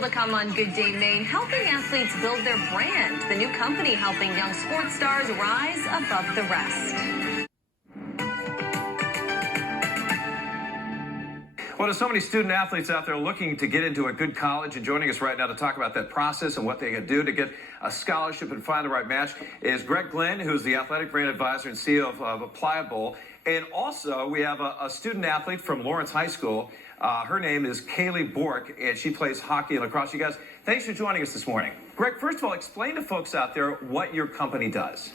To come on Good Day Maine, helping athletes build their brand. The new company helping young sports stars rise above the rest. Well, there's so many student athletes out there looking to get into a good college, and joining us right now to talk about that process and what they can do to get a scholarship and find the right match is Greg Glynn, who's the athletic brand advisor and CEO of Pliable. And also, we have a student athlete from Lawrence High School. Her name is Kaylyn Bourque, and she plays hockey and lacrosse. You guys, thanks for joining us this morning. Greg, first of all, explain to folks out there what your company does.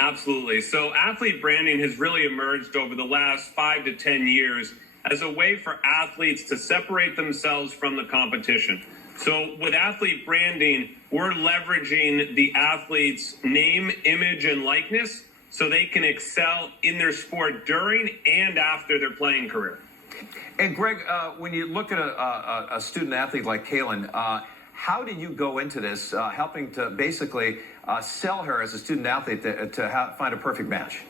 Absolutely. So athlete branding has really emerged over the last 5 to 10 years as a way for athletes to separate themselves from the competition. So with athlete branding, we're leveraging the athlete's name, image, and likeness so they can excel in their sport during and after their playing career. And Greg, when you look at a student athlete like Kaylyn, how do you go into this, helping to basically sell her as a student athlete to find a perfect match?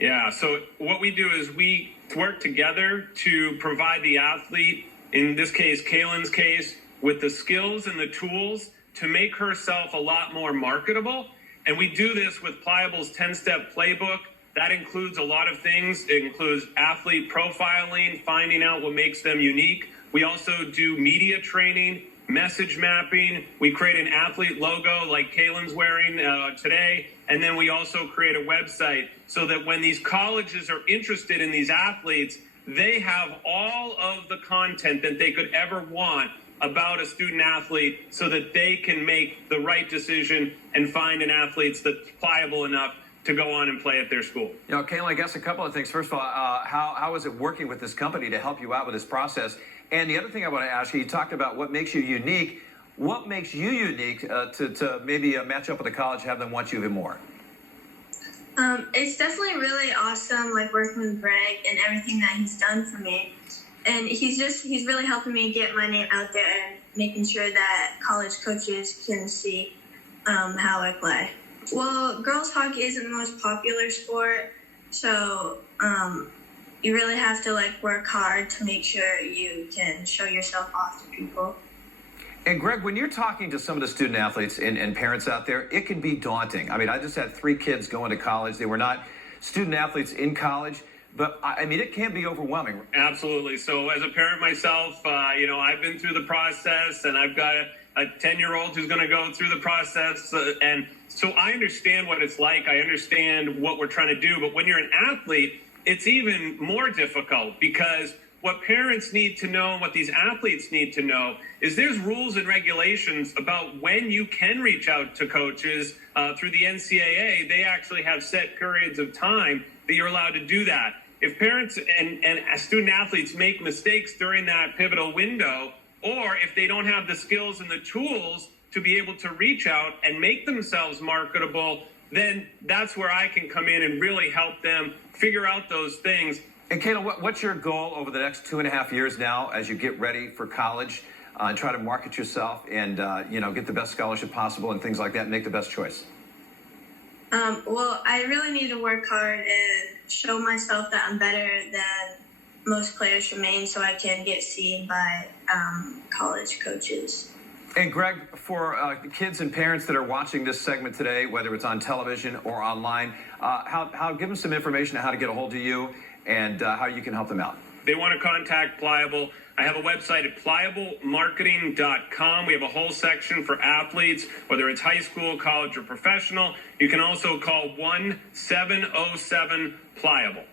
Yeah, so what we do is we work together to provide the athlete, in this case, Kaylyn's case, with the skills and the tools to make herself a lot more marketable. And we do this with Pliable's 10-step playbook. That includes a lot of things. It includes athlete profiling, finding out what makes them unique. We also do media training, message mapping. We create an athlete logo like Kaylyn's wearing today. And then we also create a website so that when these colleges are interested in these athletes, they have all of the content that they could ever want about a student athlete so that they can make the right decision and find an athlete that's pliable enough to go on and play at their school. You know, Kaylyn, I guess a couple of things. First of all, how is it working with this company to help you out with this process? And the other thing I want to ask you, you talked about what makes you unique. What makes you unique to maybe match up with a college, have them want you even more? It's definitely really awesome, like working with Greg and everything that he's done for me. And he's really helping me get my name out there and making sure that college coaches can see how I play. Well, girls hockey isn't the most popular sport, so you really have to work hard to make sure you can show yourself off to people. And Greg, when you're talking to some of the student athletes and parents out there, it can be daunting. I mean, I just had 3 kids going to college. They were not student athletes in college, but I mean, it can be overwhelming. Absolutely. So as a parent myself, I've been through the process, and I've got a 10-year-old who's going to go through the process. And so I understand what it's like. I understand what we're trying to do. But when you're an athlete, it's even more difficult, because what parents need to know and what these athletes need to know is there's rules and regulations about when you can reach out to coaches through the NCAA. They actually have set periods of time that you're allowed to do that. If parents and student athletes make mistakes during that pivotal window, or if they don't have the skills and the tools to be able to reach out and make themselves marketable, then that's where I can come in and really help them figure out those things. And Kaylyn, what's your goal over the next 2.5 years now as you get ready for college and try to market yourself and get the best scholarship possible and things like that and make the best choice? Well, I really need to work hard and show myself that I'm better than most players from Maine so I can get seen by college coaches. And Greg, for kids and parents that are watching this segment today, whether it's on television or online, give them some information on how to get a hold of you and how you can help them out. They want to contact Pliable. I have a website at pliablemarketing.com. We have a whole section for athletes, whether it's high school, college, or professional. You can also call 1-707-PLIABLE.